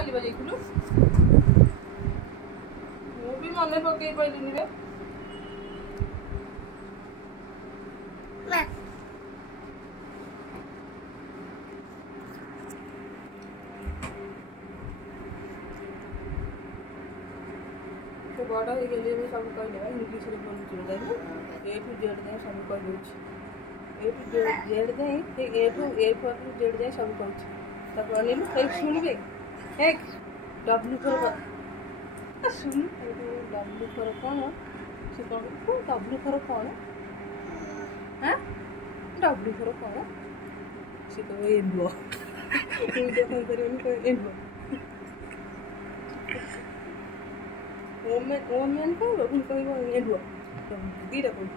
खाली बजेइलु मु भी मने पकई पाइलिनी रे तो बड़ा हो गए भी सब कहले इंग्लिश रे बोल चल जाई ए टू जेड जाए सब कह दोछ ए टू जेड जाए ए टू ए फॉर जेड जाए सब कहछ तब अनिल कई सुनबे एक W for soon W for कौन से कौन डब्ल्यू फॉर कौन हां डब्ल्यू फॉर कौन से तो एल्बो वीडियो कॉल करियो को एल्बो ओमेन को उन कहबो एल्बो दीरा को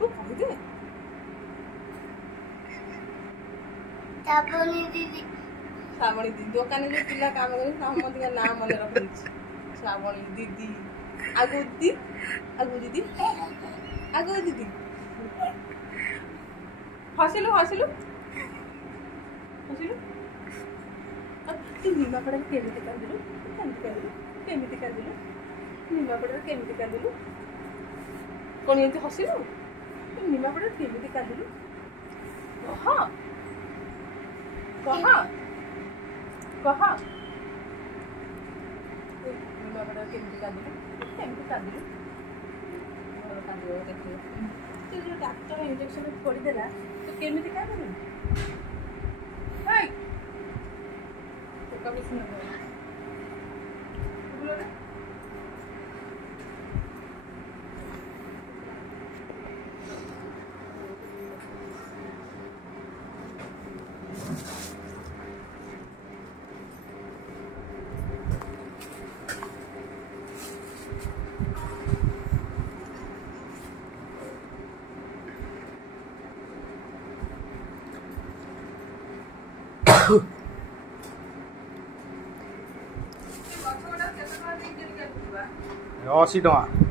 तो कह दे साबणी दीदी दुकान जो पिला काम कर समझ ना मन रखी श्रावणी दीदी आगो दीदी आगो दीदी आगो दीदी हसिलु हसिलु हसिलु तू निमापड़ा केमिति कांदिलु केमिति कांदिलु निमापड़ा केमिति कांदिलु कोन एंती हसिलु तू निमापड़ा केमिति कांदिलु कहा कहा कहा निमापड़ा केमिति कांदिलु कांदिलु देखियो तू जो डॉक्टर इंजेक्शन पड़ी देला तो केमिति कांदिलु हाय तो कभी सुन बोलो रे $80